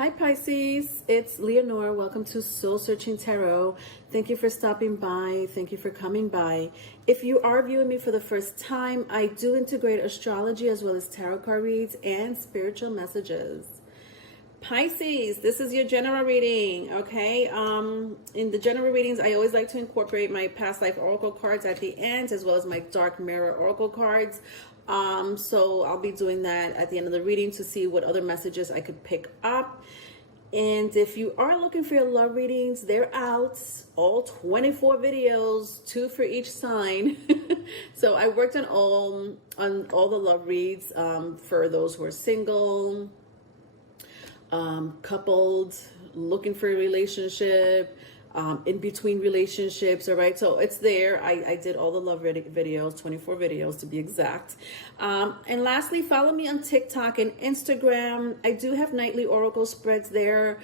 Hi Pisces, it's Leonore. Welcome to Soul Searching Tarot. Thank you for stopping by. Thank you for coming by. If you are viewing me for the first time, I do integrate astrology as well as tarot card reads and spiritual messages. Pisces, this is your general reading, okay? In the general readings, I always like to incorporate my past life oracle cards at the end, as well as my dark mirror oracle cards. So I'll be doing that at the end of the reading to see what other messages I could pick up. And if you are looking for your love readings, they're out, all 24 videos, 2 for each sign. So I worked on all the love reads for those who are single, coupled, looking for a relationship, in between relationships. All right, so it's there. I did all the love videos, 24 videos to be exact. And lastly, follow me on TikTok and Instagram. I do have nightly oracle spreads there.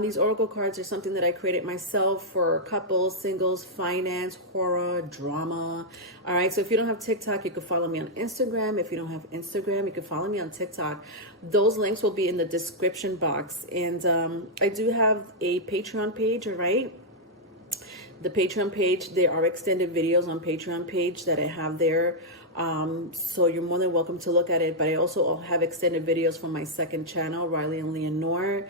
These oracle cards are something that I created myself for couples, singles, finance, horror, drama. All right, so if you don't have TikTok, you can follow me on Instagram. If you don't have Instagram, you can follow me on TikTok. Those links will be in the description box. And I do have a Patreon page, all right? The Patreon page, there are extended videos on Patreon page that I have there. So you're more than welcome to look at it. But I also have extended videos from my second channel, Riley and Leonore.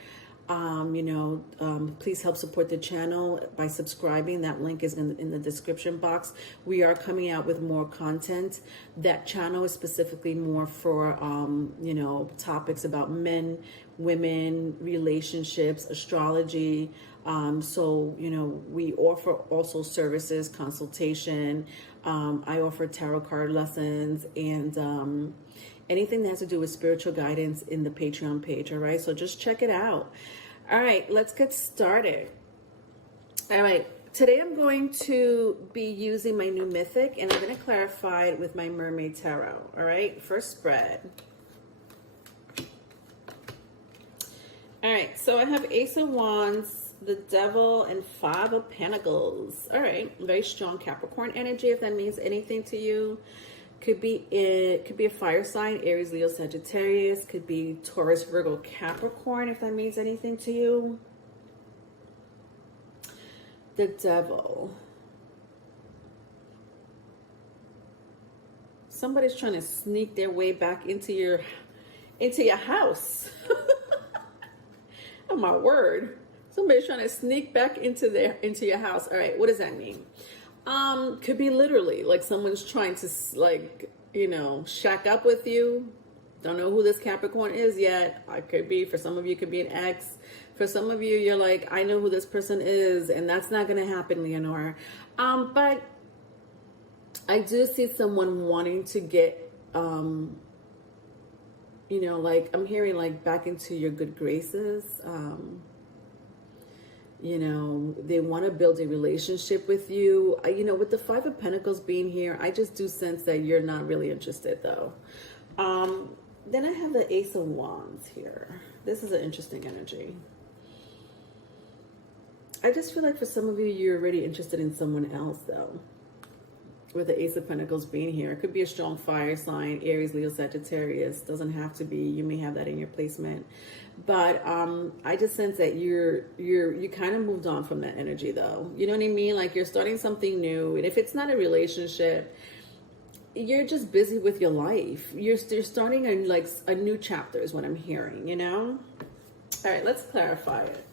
Please help support the channel by subscribing. That link is in the description box. We are coming out with more content. That channel is specifically more for, topics about men, women, relationships, astrology. We offer also services, consultation. I offer tarot card lessons and anything that has to do with spiritual guidance in the Patreon page. All right, so just check it out. All right, let's get started. All right, today I'm going to be using my new mythic, and I'm going to clarify it with my mermaid tarot. All right, first spread. All right, so I have Ace of Wands, the Devil, and 5 of Pentacles. All right, very strong Capricorn energy, if that means anything to you. Could be a fire sign, Aries, Leo, Sagittarius. Could be Taurus, Virgo, Capricorn, if that means anything to you. The Devil. Somebody's trying to sneak their way back into your house. Oh my word. Somebody's trying to sneak back into your house. All right, what does that mean? Could be literally like someone's trying to shack up with you. Don't know who this Capricorn is yet. It could be, for some of you, it could be an ex. For some of you, you're like, I know who this person is, and that's not going to happen, Leonore. But I do see someone wanting to get, I'm hearing like back into your good graces. They want to build a relationship with you. With the 5 of Pentacles being here, I just do sense that you're not really interested, though. Then I have the Ace of Wands here. This is an interesting energy. I just feel like for some of you, you're already interested in someone else, though. With the Ace of Pentacles being here, it could be a strong fire sign, Aries, Leo, Sagittarius. Doesn't have to be. You may have that in your placement, but I just sense that you kind of moved on from that energy, though. You know what I mean? Like you're starting something new, and if it's not a relationship, you're just busy with your life. You're starting a new chapter, is what I'm hearing. All right, let's clarify it.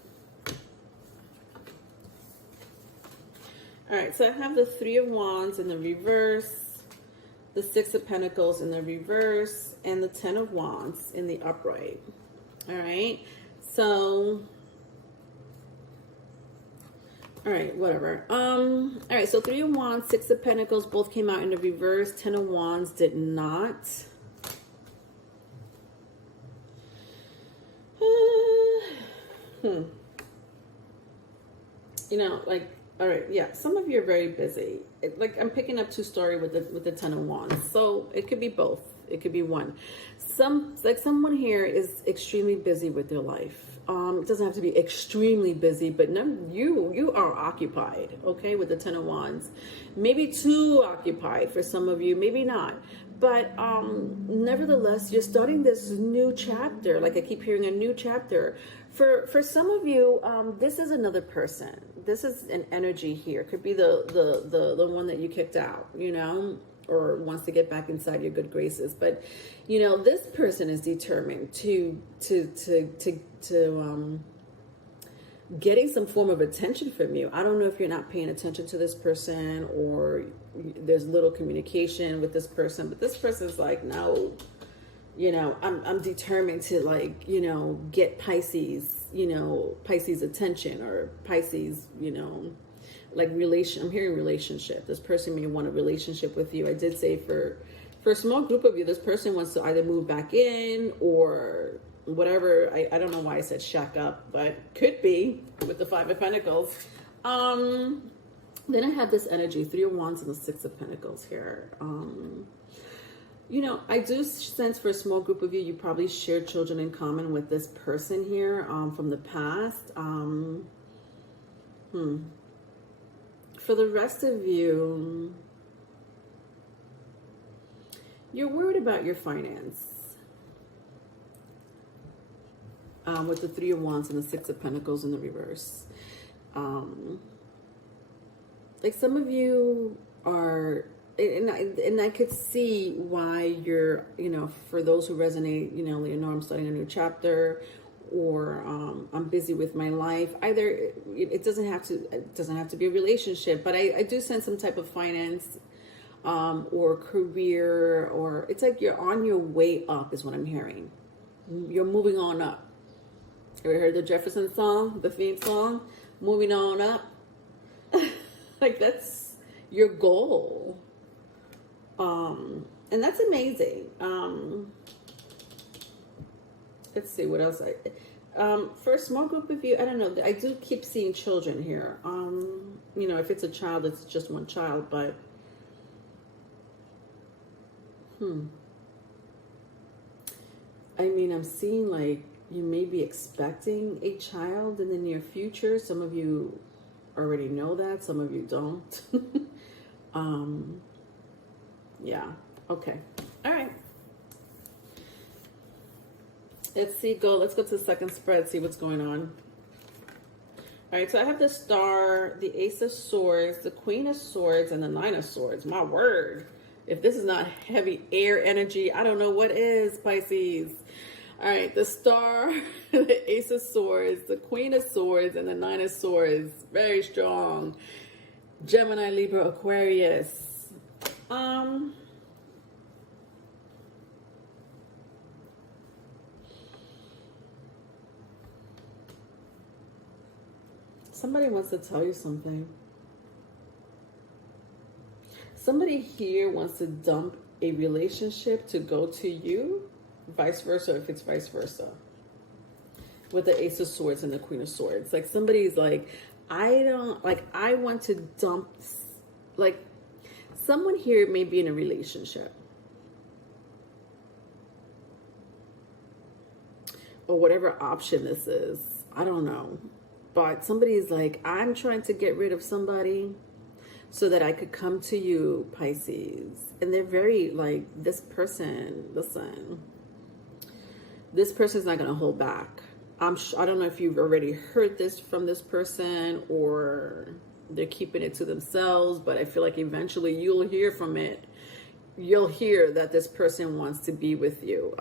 All right, so I have the 3 of Wands in the reverse, the 6 of Pentacles in the reverse, and the 10 of Wands in the upright. All right, so, all right, whatever. All right, so 3 of Wands, 6 of Pentacles, both came out in the reverse. 10 of Wands did not. All right, yeah, some of you are very busy. I'm picking up 2-story with the 10 of Wands. So it could be both. It could be one. Someone here is extremely busy with their life. It doesn't have to be extremely busy, but you are occupied, okay, with the 10 of Wands. Maybe too occupied for some of you, maybe not. But nevertheless, you're starting this new chapter. Like I keep hearing, a new chapter. For some of you, this is another person. This is an energy here. Could be the one that you kicked out, you know, or wants to get back inside your good graces. But you know, this person is determined to getting some form of attention from you. I don't know if you're not paying attention to this person, or there's little communication with this person, but this person's like, no, you know, I'm determined to, like, you know, get Pisces, you know, Pisces attention, or Pisces, you know, like I'm hearing relationship. This person may want a relationship with you. I did say for a small group of you, this person wants to either move back in or whatever. I don't know why I said shack up, but could be with the Five of Pentacles. Then I have this energy, Three of Wands and the Six of Pentacles here. You know, I do sense for a small group of you, you probably share children in common with this person here from the past. For the rest of you, you're worried about your finance. With the Three of Wands and the Six of Pentacles in the reverse. Like some of you are, and I could see why you're, you know, for those who resonate, you know, I'm starting a new chapter, or I'm busy with my life. Either it doesn't have to be a relationship, but I do sense some type of finance or career, or it's like you're on your way up is what I'm hearing. You're moving on up. Ever heard the Jefferson song, the theme song, moving on up? Like that's your goal. And that's amazing. Let's see what else for a small group of you, I don't know, I do keep seeing children here. You know, if it's a child, it's just one child, but I mean, I'm seeing like you may be expecting a child in the near future. Some of you already know that, some of you don't. Yeah, okay. All right. Let's go to the second spread, see what's going on. All right, so I have the Star, the Ace of Swords, the Queen of Swords, and the Nine of Swords. My word. If this is not heavy air energy, I don't know what is, Pisces. All right, the Star, the Ace of Swords, the Queen of Swords, and the Nine of Swords. Very strong. Gemini, Libra, Aquarius. Somebody wants to tell you something. Somebody here wants to dump a relationship to go to you. Vice versa, if it's vice versa. With the Ace of Swords and the Queen of Swords. Like somebody's like, I want to dump, like someone here may be in a relationship. Or whatever option this is. I don't know. But somebody's like, I'm trying to get rid of somebody so that I could come to you, Pisces. And they're very like, this person, listen, this person's not going to hold back. I don't know if you've already heard this from this person or they're keeping it to themselves, but I feel like eventually you'll hear from it. You'll hear that this person wants to be with you.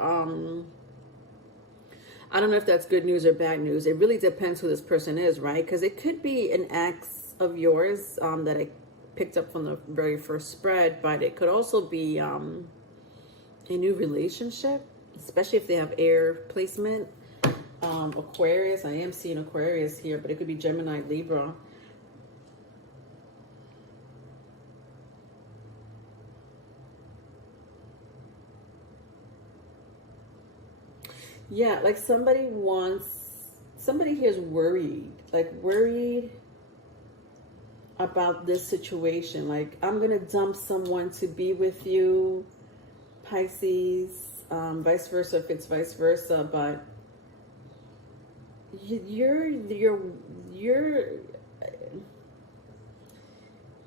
I don't know if that's good news or bad news. It really depends who this person is, right? Because it could be an ex of yours that I picked up from the very first spread, but it could also be a new relationship, especially if they have air placement. Aquarius, I am seeing Aquarius here, but it could be Gemini, Libra. Yeah, like somebody here is worried, like worried about this situation. Like, I'm going to dump someone to be with you, Pisces, vice versa if it's vice versa, but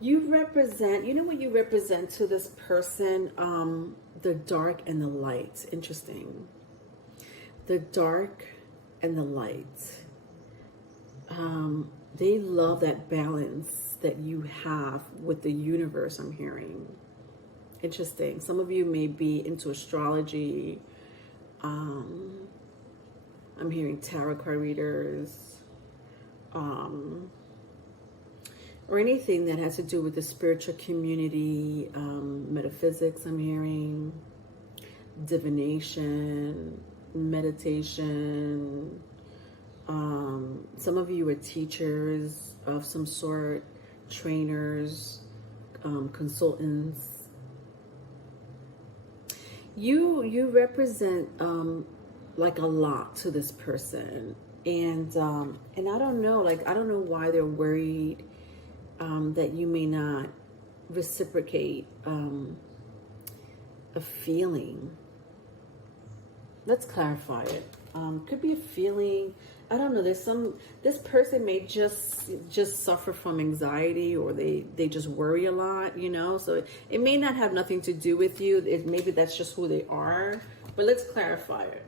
you represent, you know what you represent to this person? the dark and the light. Interesting. The dark and the light. They love that balance that you have with the universe, I'm hearing. Interesting. Some of you may be into astrology. I'm hearing tarot card readers. Or anything that has to do with the spiritual community, metaphysics, I'm hearing, divination, meditation. Some of you are teachers of some sort, trainers, consultants. You represent like a lot to this person, and I don't know, like I don't know why they're worried that you may not reciprocate a feeling. Let's clarify it. Could be a feeling. I don't know. This person may just suffer from anxiety, or they just worry a lot, you know. So it may not have nothing to do with you. Maybe that's just who they are. But let's clarify it.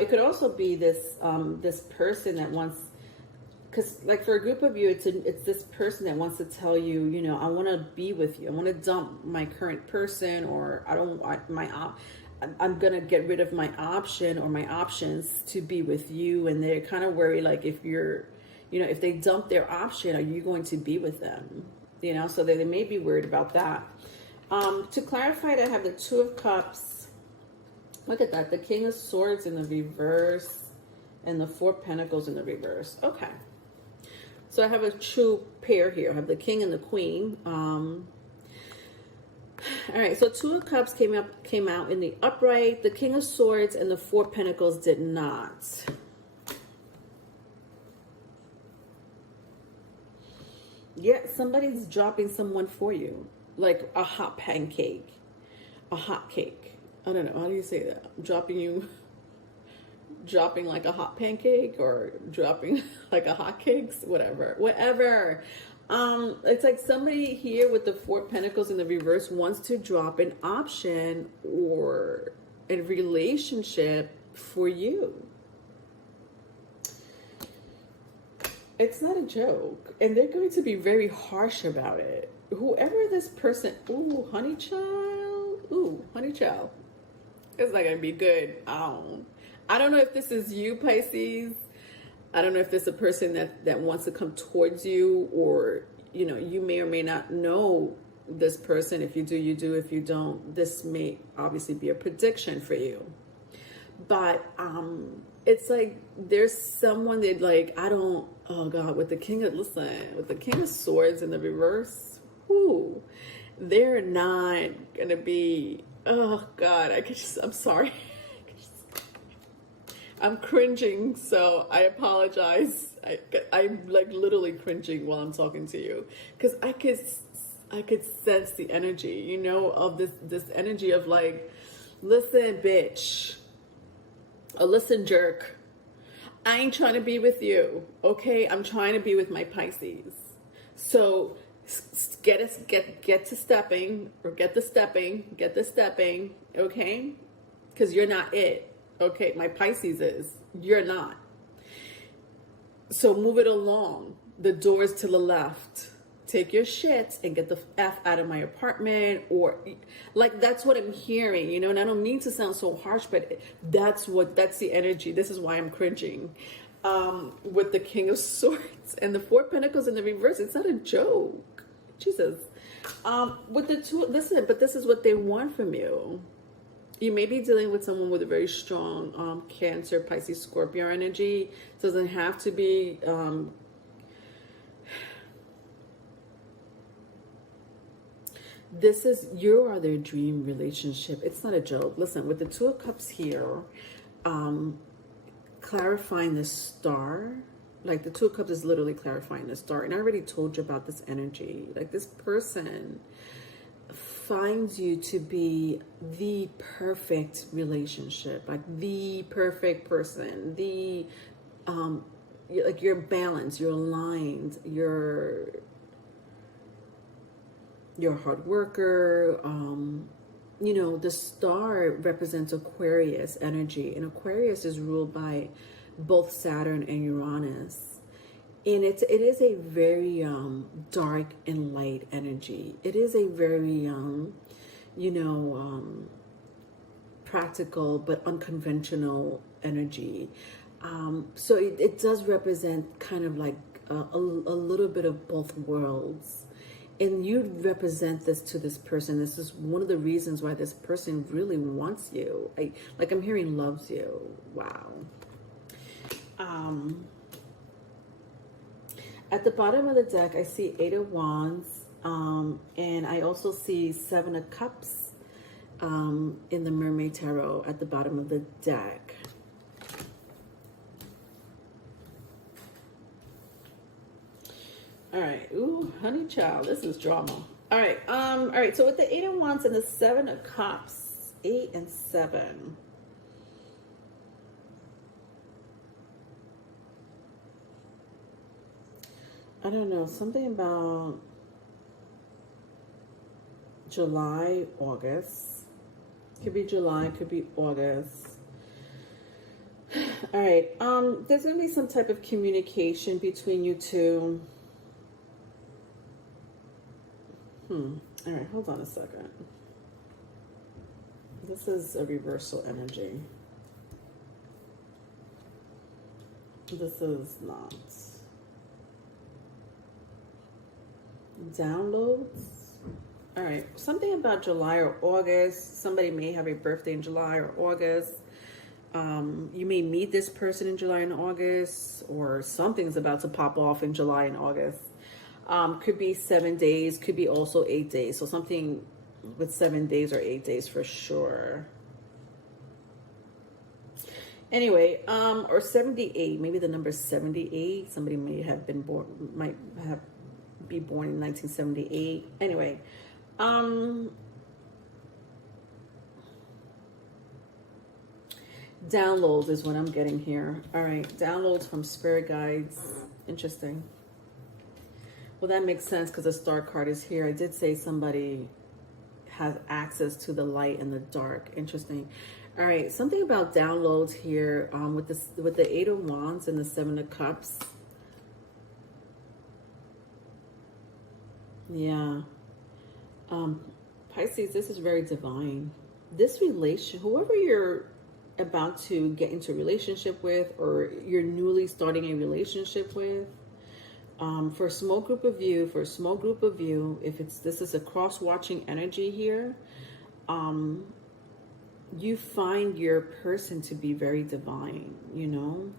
It could also be this person that wants, because like for a group of you, it's this person that wants to tell you, you know, I want to be with you. I want to dump my current person, or I don't want I'm going to get rid of my option or my options to be with you. And they're kind of worried, like if you're, you know, if they dump their option, are you going to be with them? You know, so they may be worried about that. To clarify, I have the Two of Cups. Look at that. The King of Swords in the reverse and the Four of Pentacles in the reverse. Okay. So I have a true pair here. I have the King and the Queen. All right, so Two of Cups came out in the upright. The King of Swords and the Four of Pentacles did not. Yeah, somebody's dropping someone for you, like a hot pancake, a hot cake. I don't know, how do you say that? Dropping like a hot pancake, or dropping like a hot cakes, whatever. It's like somebody here with the Four of Pentacles in the reverse wants to drop an option or a relationship for you. It's not a joke, and they're going to be very harsh about it. Whoever this person, ooh, honey child, it's not gonna be good. I don't know if this is you, Pisces. I don't know if there's a person that wants to come towards you, or, you know, you may or may not know this person. If you do, you do. If you don't, this may obviously be a prediction for you. But it's like there's someone that, like, oh God, with the King of Swords in the reverse, whoo, they're not gonna be, oh God, I'm sorry. I'm cringing, so I apologize. I'm like literally cringing while I'm talking to you, because I could sense the energy, you know, of this energy of like, listen, bitch, or listen, jerk, I ain't trying to be with you, okay? I'm trying to be with my Pisces. So get the stepping, okay? Because you're not it. Okay, my Pisces is. You're not. So move it along. The door's to the left. Take your shit and get the F out of my apartment. Or, like, that's what I'm hearing, you know? And I don't mean to sound so harsh, but that's the energy. This is why I'm cringing. With the King of Swords and the Four of Pentacles in the reverse. It's not a joke. Jesus. With the two, listen, but this is what they want from you. You may be dealing with someone with a very strong Cancer, Pisces, Scorpio energy. It doesn't have to be you are their dream relationship. It's not a joke. Listen, with the Two of Cups here, clarifying the star, like the Two of Cups is literally clarifying the star. And I already told you about this energy. Like, this person finds you to be the perfect relationship, like the perfect person, the like you're balanced, you're aligned, you're a hard worker, you know, the star represents Aquarius energy, and Aquarius is ruled by both Saturn and Uranus. And it is a very dark and light energy. It is a very you know, practical but unconventional energy. So it does represent kind of like a little bit of both worlds. And you represent this to this person. This is one of the reasons why this person really wants you. Like I'm hearing loves you. Wow. At the bottom of the deck, I see 8 of Wands. And I also see 7 of Cups in the Mermaid Tarot at the bottom of the deck. All right. Ooh, honey child, this is drama. All right. All right. So with the 8 of Wands and the 7 of Cups, 8 and 7. I don't know, something about July, August. Could be July, could be August. All right. There's gonna be some type of communication between you two. All right, hold on a second. This is a reversal energy. This is not. Downloads. All right, something about July or August. Somebody may have a birthday in July or August. You may meet this person in July and August, or something's about to pop off in July and August. Could be 7 days, could be also 8 days. So something with 7 days or 8 days for sure. Anyway, or 78, maybe the number 78. Somebody may have been born, might have be born in 1978. Anyway, downloads is what I'm getting here. All right, downloads from spirit guides. Interesting. Well, that makes sense because the star card is here. I did say somebody has access to the light and the dark. Interesting. All right, something about downloads here with the 8 of Wands and the 7 of Cups. Yeah. Pisces, this is very divine. This relation, whoever you're about to get into a relationship with, or you're newly starting a relationship with, for a small group of you, if this is a cross-watching energy here, you find your person to be very divine, you know?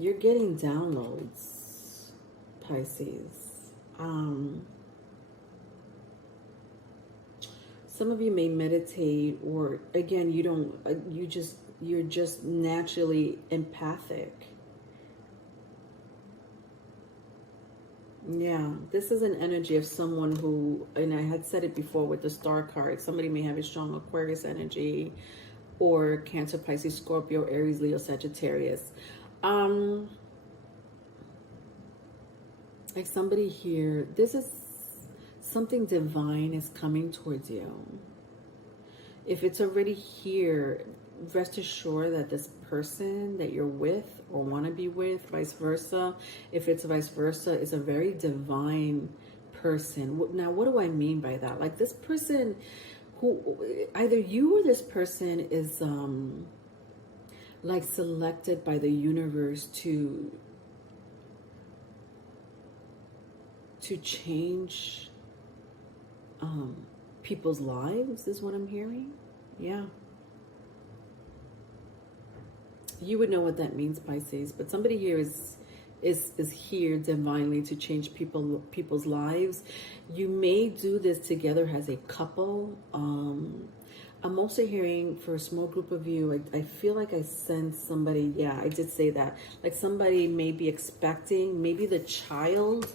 You're getting downloads, Pisces. Some of you may meditate, or again, you're just naturally empathic. Yeah, this is an energy of someone who, and I had said it before with the star card, somebody may have a strong Aquarius energy, or Cancer, Pisces, Scorpio, Aries, Leo, Sagittarius. Like somebody here, this is something divine is coming towards you. If it's already here, rest assured that this person that you're with or want to be with, vice versa, if it's vice versa, is a very divine person. Now, what do I mean by that? Like this person who, either you or this person is like selected by the universe to change people's lives, is what I'm hearing. Yeah. You would know what that means, Pisces, but somebody here is here divinely to change people's lives. You may do this together as a couple. I'm also hearing for a small group of you, I feel like I sense somebody, yeah, I did say that. Like somebody may be expecting, maybe the child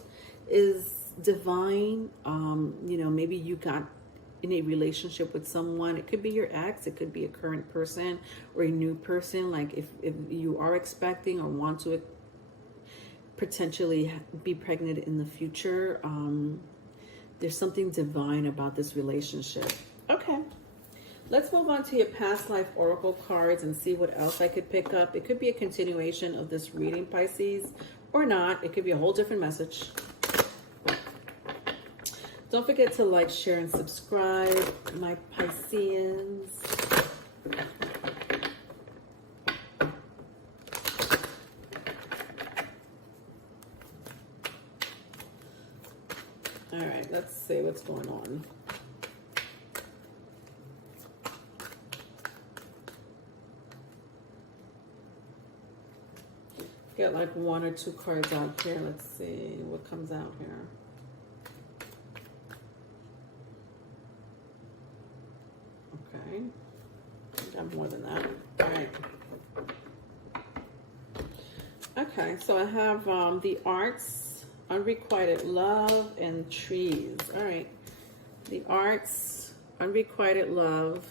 is divine. You know, maybe you got in a relationship with someone. It could be your ex, it could be a current person or a new person. Like if you are expecting or want to potentially be pregnant in the future. There's something divine about this relationship. Okay. Let's move on to your past life oracle cards and see what else I could pick up. It could be a continuation of this reading, Pisces, or not. It could be a whole different message. Don't forget to like, share, and subscribe, my Pisceans. All right, let's see what's going on. Get like 1 or 2 cards out here. Let's see what comes out here. Okay. I got more than that. All right. Okay, so I have the arts, unrequited love, and trees. All right. The arts, unrequited love,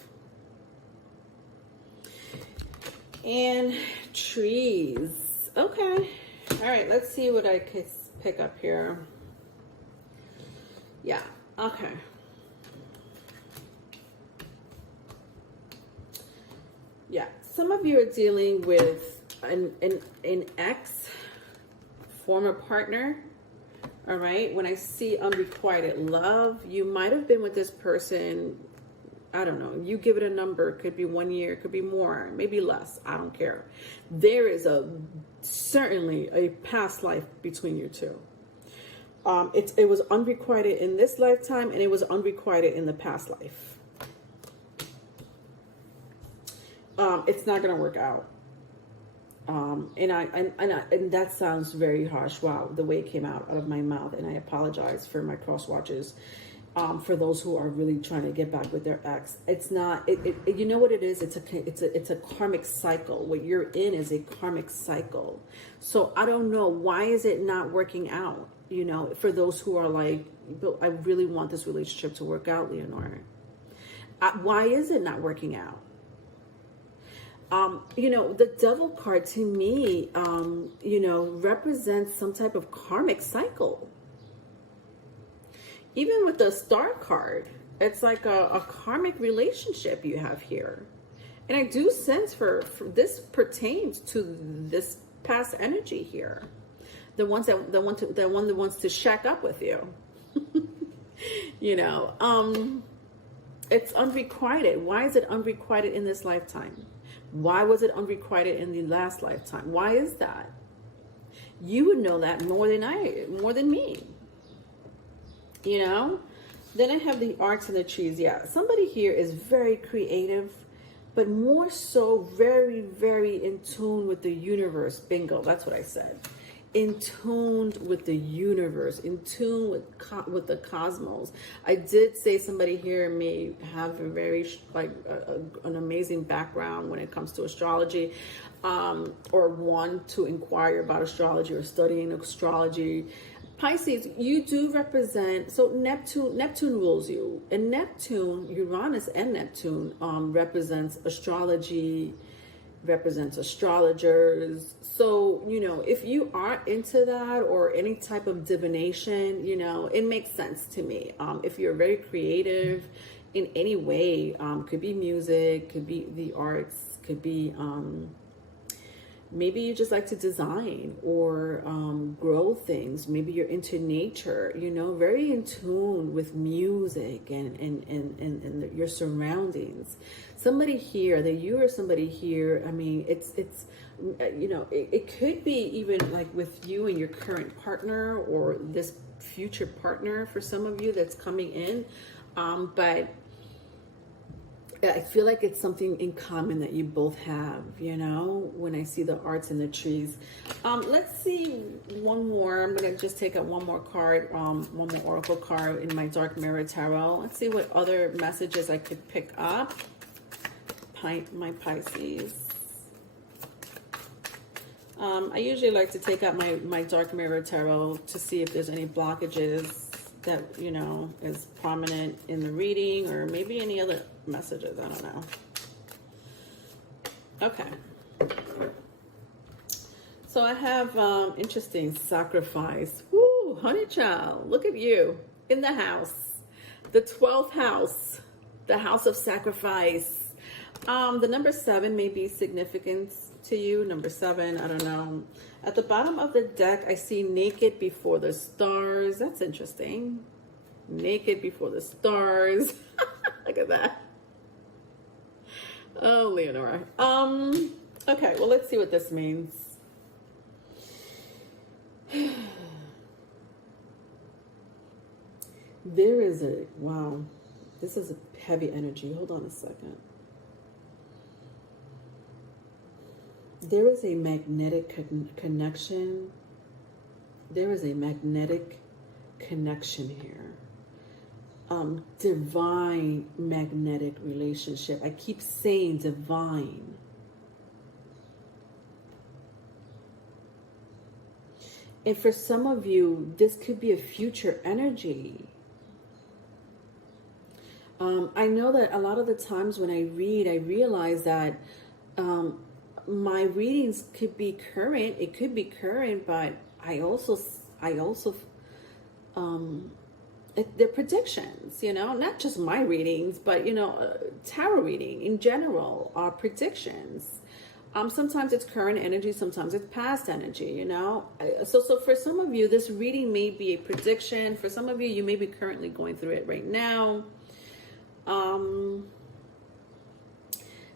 and trees. Okay. All right. Let's see what I could pick up here. Yeah. Okay. Yeah. Some of you are dealing with an ex, former partner. All right. When I see unrequited love, you might have been with this person. I don't know. You give it a number. It could be 1 year. It could be more. Maybe less. I don't care. There is certainly a past life between you two. It was unrequited in this lifetime, and it was unrequited in the past life. It's not going to work out. And that sounds very harsh. Wow, the way it came out of my mouth, and I apologize for my cross watchers. For those who are really trying to get back with their ex, it's not. You know what it is? It's a karmic cycle. What you're in is a karmic cycle. So I don't know, why is it not working out? You know, for those who are like, I really want this relationship to work out, Leonora. Why is it not working out? You know, the devil card to me, you know, represents some type of karmic cycle. Even with the star card, it's like a karmic relationship you have here. And I do sense for this pertains to this past energy here. The ones that wants to shack up with you. You know, it's unrequited. Why is it unrequited in this lifetime? Why was it unrequited in the last lifetime? Why is that? You would know that more than me. You know? Then I have the arts and the trees. Yeah, somebody here is very creative, but more so very, very in tune with the universe. Bingo, that's what I said. In tune with the universe, in tune with the cosmos. I did say somebody here may have a very, an amazing background when it comes to astrology, or want to inquire about astrology or studying astrology. Pisces, you do represent, so Neptune rules you. And Neptune, Uranus and Neptune represents astrology, represents astrologers. So, you know, if you are into that or any type of divination, you know, it makes sense to me. If you're very creative in any way, could be music, could be the arts, could be... maybe you just like to design or grow things. Maybe you're into nature, you know, very in tune with music and your surroundings. Somebody here, that you or somebody here, I mean, it's you know, it could be even like with you and your current partner or this future partner for some of you that's coming in. But I feel like it's something in common that you both have, you know, when I see the arts and the trees. Let's see one more. I'm going to just take out one more card, one more oracle card in my Dark Mirror Tarot. Let's see what other messages I could pick up. My Pisces. I usually like to take out my Dark Mirror Tarot to see if there's any blockages that, you know, is prominent in the reading, or maybe any other messages. I don't know. Okay. So I have interesting sacrifice. Woo, honey child, look at you in the house. The 12th house, the house of sacrifice. The number 7 may be significant to you. Number 7, I don't know. At the bottom of the deck, I see naked before the stars. That's interesting. Naked before the stars. Look at that. Oh, Leonora. Okay, well, let's see what this means. There is a, wow, this is a heavy energy. Hold on a second. There is a magnetic connection. There is a magnetic connection here. Divine magnetic relationship. I keep saying divine. And for some of you, this could be a future energy. I know that a lot of the times when I read, I realize that my readings could be current. It could be current, but I also they're predictions, you know, not just my readings, but, you know, tarot reading in general are predictions. Sometimes it's current energy, sometimes it's past energy, you know. So for some of you, this reading may be a prediction. For some of you, you may be currently going through it right now.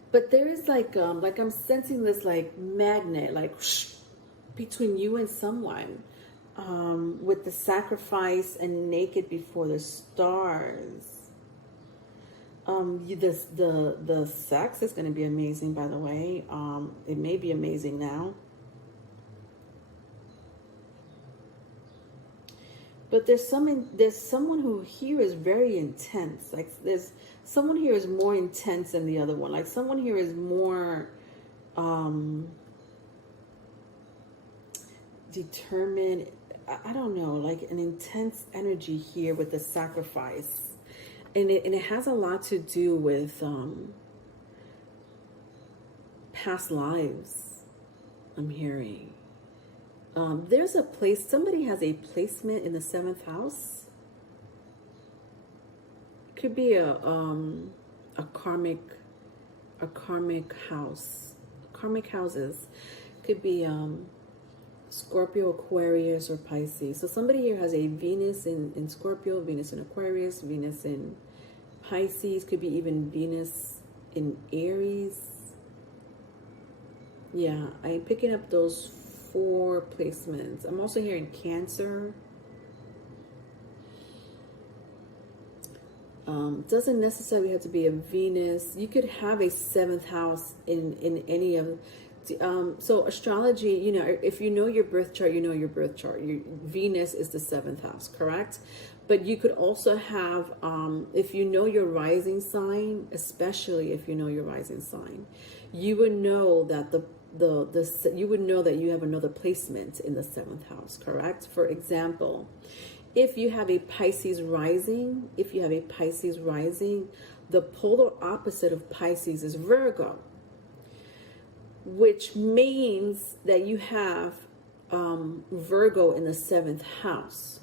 But there is like I'm sensing this like magnet, like whoosh, between you and someone, with the sacrifice and naked before the stars. The sex is going to be amazing, by the way. It may be amazing now. But there's someone who here is very intense. Like there's someone here is more intense than the other one. Like someone here is more determined. I don't know, like an intense energy here with the sacrifice. And it has a lot to do with past lives, I'm hearing. There's a place, somebody has a placement in the 7th house. It could be a karmic house. Karmic houses could be Scorpio, Aquarius, or Pisces. So somebody here has a Venus in Scorpio, Venus in Aquarius, Venus in Pisces, could be even Venus in Aries. Yeah, I'm picking up those 4 placements. I'm also hearing Cancer. Doesn't necessarily have to be a Venus. You could have a 7th house in any of. So astrology, you know, if you know your birth chart, you know your birth chart. Your Venus is the 7th house, correct? But you could also have, if you know your rising sign, especially if you know your rising sign, you would know that you would know that you have another placement in the 7th house, correct? For example, if you have a Pisces rising, the polar opposite of Pisces is Virgo, which means that you have Virgo in the 7th house.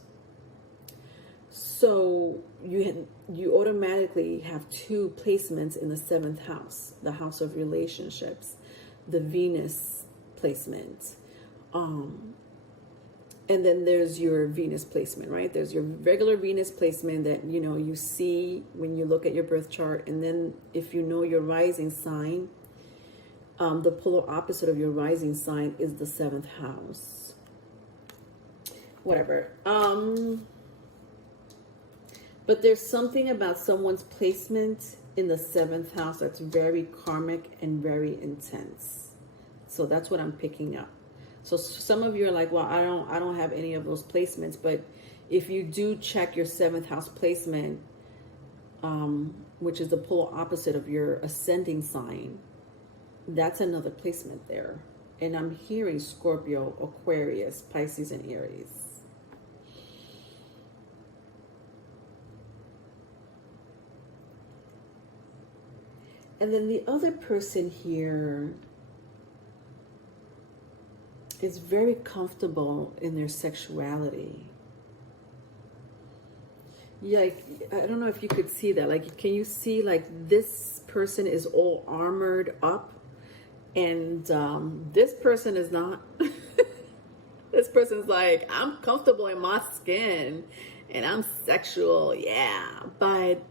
So you automatically have 2 placements in the 7th house, the house of relationships, the Venus placement. And then there's your Venus placement, right? There's your regular Venus placement that, you know, you see when you look at your birth chart. And then if you know your rising sign, the polar opposite of your rising sign is the 7th house. Whatever. But there's something about someone's placement in the 7th house that's very karmic and very intense. So that's what I'm picking up. So some of you are like, well, I don't have any of those placements. But if you do check your 7th house placement, which is the polar opposite of your ascending sign, that's another placement there. And I'm hearing Scorpio, Aquarius, Pisces, and Aries. And then the other person here is very comfortable in their sexuality. Yeah, I don't know if you could see that. Like, can you see, like, this person is all armored up, and this person is not. This person's like, I'm comfortable in my skin, and I'm sexual, yeah. But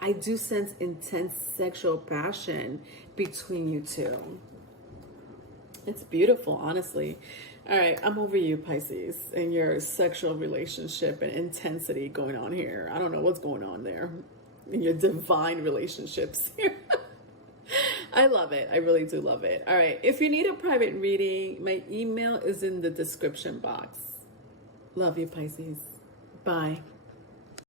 I do sense intense sexual passion between you two. It's beautiful, honestly. All right, I'm over you, Pisces, and your sexual relationship and intensity going on here. I don't know what's going on there in your divine relationships here. I love it. I really do love it. All right, if you need a private reading, my email is in the description box. Love you, Pisces. Bye.